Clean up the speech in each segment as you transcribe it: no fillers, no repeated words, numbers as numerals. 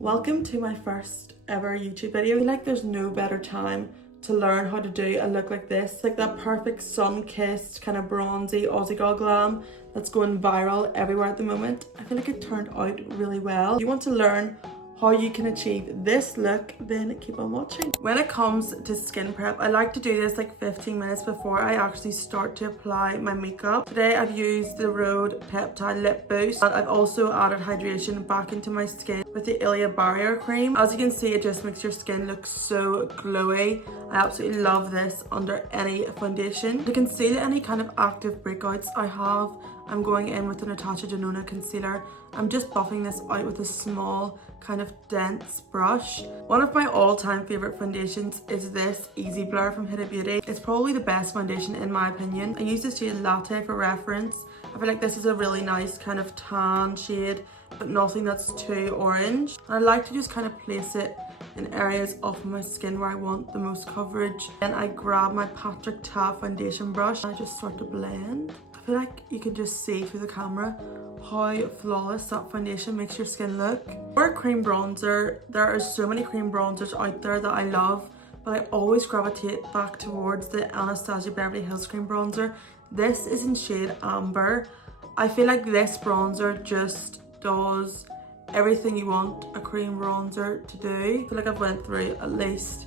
Welcome to my first ever YouTube video. I feel like there's no better time to learn how to do a look like this. Like that perfect sun-kissed kind of bronzy Aussie girl glam that's going viral everywhere at the moment. I feel like it turned out really well. If you want to learn how you can achieve this look, then keep on watching. When it comes to skin prep, I like to do this like 15 minutes before I actually start to apply my makeup. Today I've used the Rhode Peptide Lip Boost, and I've also added hydration back into my skin with the Ilia Barrier Cream. As you can see, it just makes your skin look so glowy. I absolutely love this under any foundation. To conceal any kind of active breakouts I have, I'm going in with the Natasha Denona concealer. I'm just buffing this out with a small kind of dense brush. One of my all-time favorite foundations is this Easy Blur from Huda Beauty. It's probably the best foundation in my opinion. I use this shade Latte for reference. I feel like this is a really nice kind of tan shade, but nothing that's too orange. And I like to just kind of place it in areas of my skin where I want the most coverage. Then I grab my Patrick Ta foundation brush and I just start to blend. I feel like you can just see through the camera how flawless that foundation makes your skin look. For a cream bronzer, there are so many cream bronzers out there that I love, but I always gravitate back towards the Anastasia Beverly Hills cream bronzer. This is in shade Amber. I feel like this bronzer just does everything you want a cream bronzer to do. I feel like I've went through at least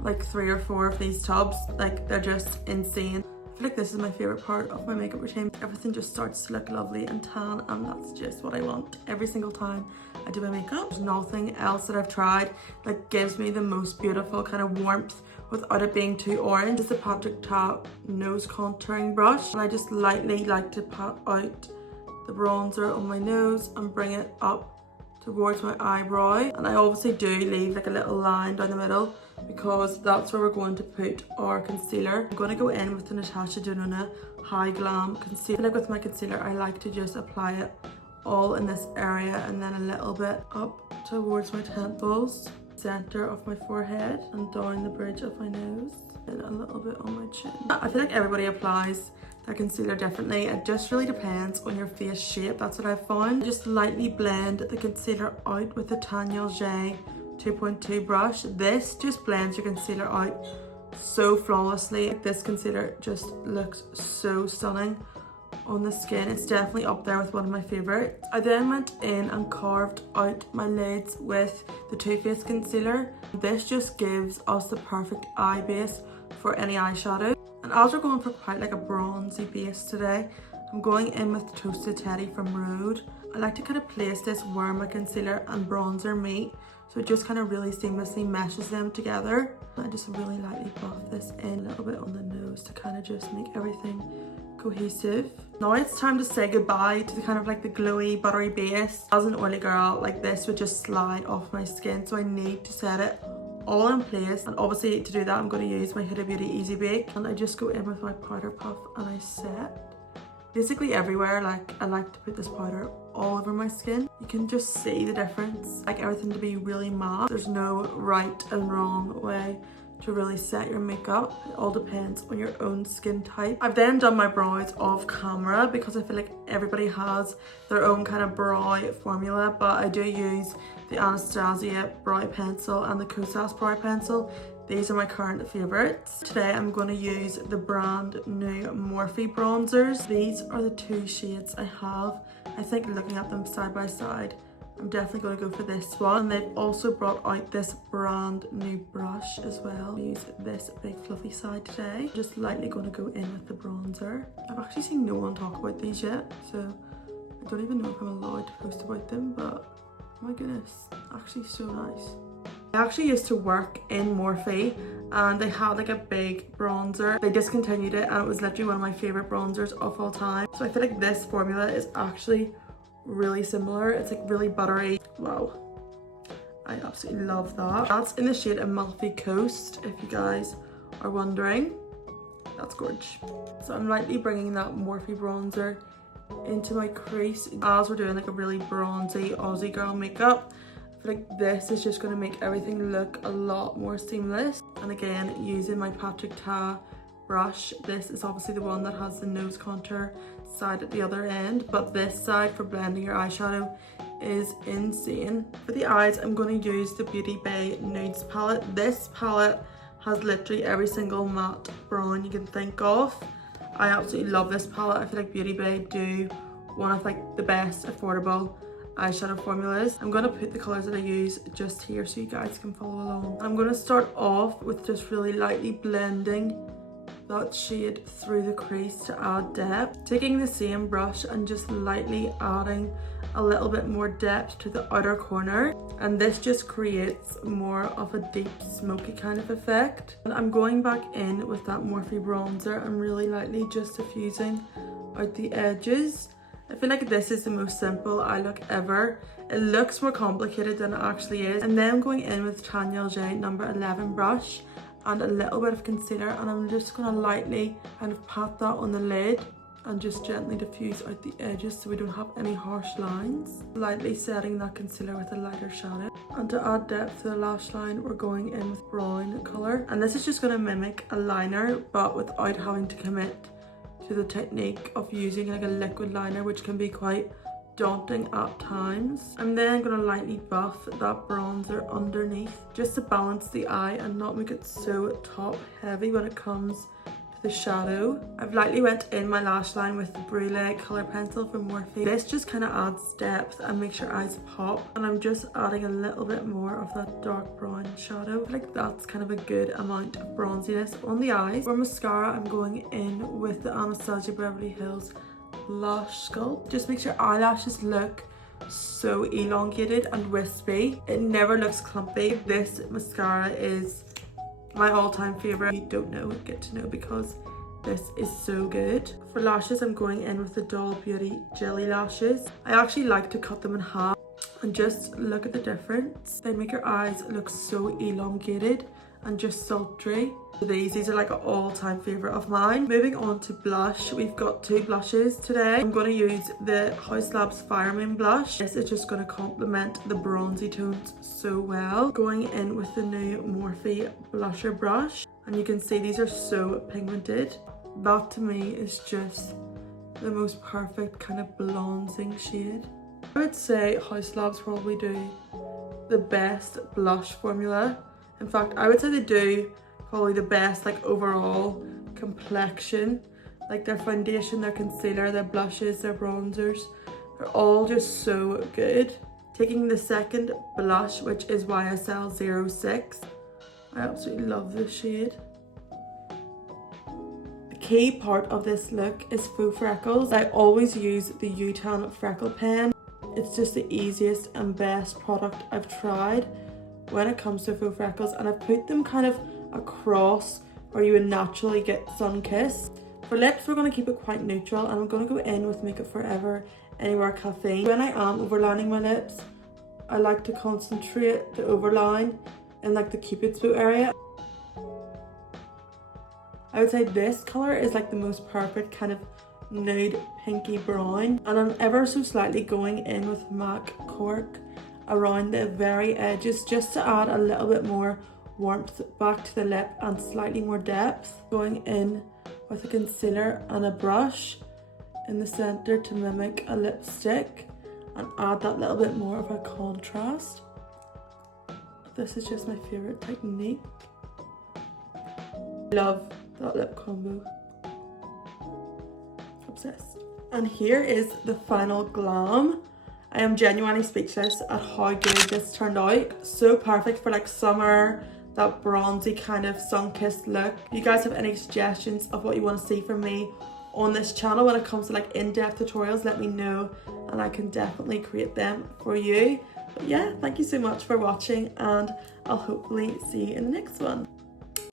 like 3 or 4 of these tubs. Like, they're just insane. I feel like this is my favorite part of my makeup routine. Everything just starts to look lovely and tan, and that's just what I want every single time I do my makeup. There's nothing else that I've tried that gives me the most beautiful kind of warmth without it being too orange. It's the Patrick Ta nose contouring brush, and I just lightly like to pat out the bronzer on my nose and bring it up towards my eyebrow. And I obviously do leave like a little line down the middle because that's where we're going to put our concealer. I'm going to go in with the Natasha Denona hy-glam concealer. Like with my concealer, I like to just apply it all in this area and then a little bit up towards my temples, center of my forehead, and down the bridge of my nose, and a little bit on my chin. I feel like everybody applies their concealer differently. It just really depends on your face shape. That's what I've found. Just lightly blend the concealer out with the Tanya J 2.2 brush. This just blends your concealer out so flawlessly. This concealer just looks so stunning on the skin. It's definitely up there with one of my favorites. I then went in and carved out my lids with the Too Faced concealer. This just gives us the perfect eye base for any eyeshadow. And as we're going for quite like a bronzy base today, I'm going in with Toasted Teddy from Rhode. I like to kind of place this where my concealer and bronzer meet, so it just kind of really seamlessly meshes them together. I just really lightly buff this in a little bit on the nose to kind of just make everything cohesive. Now it's time to say goodbye to the kind of like the glowy buttery base. As an oily girl, like this would just slide off my skin, so I need to set it all in place. And obviously to do that, I'm going to use my Huda Beauty Easybake, and I just go in with my powder puff and I set basically everywhere. Like, I like to put this powder all over my skin. You can just see the difference. Like everything to be really matte. There's no right and wrong way to really set your makeup. It all depends on your own skin type. I've then done my brows off camera because I feel like everybody has their own kind of brow formula, but I do use the Anastasia brow pencil and the Kosas brow pencil. These are my current favorites. Today I'm going to use the brand new Morphe bronzers. These are the 2 shades I have. I think looking at them side by side, I'm definitely going to go for this one. And they've also brought out this brand new brush as well. I'll use this big fluffy side today. Just lightly going to go in with the bronzer. I've actually seen no one talk about these yet, so I don't even know if I'm allowed to post about them, but oh my goodness, actually so nice. I actually used to work in Morphe and they had like a big bronzer. They discontinued it and it was literally one of my favorite bronzers of all time. So I feel like this formula is actually really similar. It's like really buttery. Wow, I absolutely love that. That's in the shade Amalfi Coast, if you guys are wondering. That's gorgeous. So I'm lightly bringing that Morphe bronzer into my crease as we're doing like a really bronzy Aussie girl makeup. I feel like this is just going to make everything look a lot more seamless. And again, using my Patrick Ta brush. This is obviously the one that has the nose contour side at the other end, but this side for blending your eyeshadow is insane. For the eyes, I'm going to use the Beauty Bay Nudes palette. This palette has literally every single matte brown you can think of. I absolutely love this palette. I feel like Beauty Bay do one of like the best affordable eyeshadow formulas. I'm going to put the colours that I use just here so you guys can follow along. I'm going to start off with just really lightly blending that shade through the crease to add depth. Taking the same brush and just lightly adding a little bit more depth to the outer corner, and this just creates more of a deep smoky kind of effect. And I'm going back in with that Morphe bronzer and really lightly just diffusing out the edges. I feel like this is the most simple eye look ever. It looks more complicated than it actually is. And then I'm going in with Tanya J number 11 brush and a little bit of concealer, and I'm just going to lightly kind of pat that on the lid and just gently diffuse out the edges so we don't have any harsh lines. Lightly setting that concealer with a lighter shadow. And to add depth to the lash line, we're going in with brown colour. And this is just going to mimic a liner, but without having to commit to the technique of using like a liquid liner, which can be quite daunting at times. I'm then going to lightly buff that bronzer underneath just to balance the eye and not make it so top heavy when it comes to the shadow. I've lightly went in my lash line with the Brulee colour pencil from Morphe. This just kind of adds depth and makes your eyes pop, and I'm just adding a little bit more of that dark brown shadow. I feel like that's kind of a good amount of bronziness on the eyes. For mascara, I'm going in with the Anastasia Beverly Hills Lash Sculpt. Just makes your eyelashes look so elongated and wispy. It never looks clumpy. This mascara is my all-time favorite. If you don't know, get to know, because this is so good. For lashes, I'm going in with the Doll Beauty Jelly lashes. I actually like to cut them in half and just look at the difference. They make your eyes look so elongated and just sultry. These are like an all-time favorite of mine. Moving on to blush, we've got two blushes today. I'm going to use the AUSSIE Fireman blush. This is just going to complement the bronzy tones so well. Going in with the new Morphe blusher brush, and you can see these are so pigmented. That to me is just the most perfect kind of bronzing shade. I would say AUSSIE probably do the best blush formula. In fact, I would say they do probably the best like overall complexion. Like their foundation, their concealer, their blushes, their bronzers, they're all just so good. Taking the second blush, which is YSL 06. I absolutely love this shade. The key part of this look is faux freckles. I always use the U-Tan freckle pen. It's just the easiest and best product I've tried when it comes to faux freckles, and I've put them kind of across where you would naturally get sun-kissed. For lips, we're going to keep it quite neutral, and I'm going to go in with Makeup Forever Anywhere Caffeine. When I am overlining my lips, I like to concentrate the overline in like the Cupid's bow area. I would say this colour is like the most perfect kind of nude pinky brown, and I'm ever so slightly going in with MAC Cork around the very edges just to add a little bit more warmth back to the lip and slightly more depth. Going in with a concealer and a brush in the center to mimic a lipstick and add that little bit more of a contrast. This is just my favorite technique. Love that lip combo. Obsessed. And here is the final glam. I am genuinely speechless at how good this turned out. So perfect for like summer, that bronzy kind of sun-kissed look. If you guys have any suggestions of what you want to see from me on this channel when it comes to like in-depth tutorials, let me know and I can definitely create them for you. But yeah, thank you so much for watching, and I'll hopefully see you in the next one.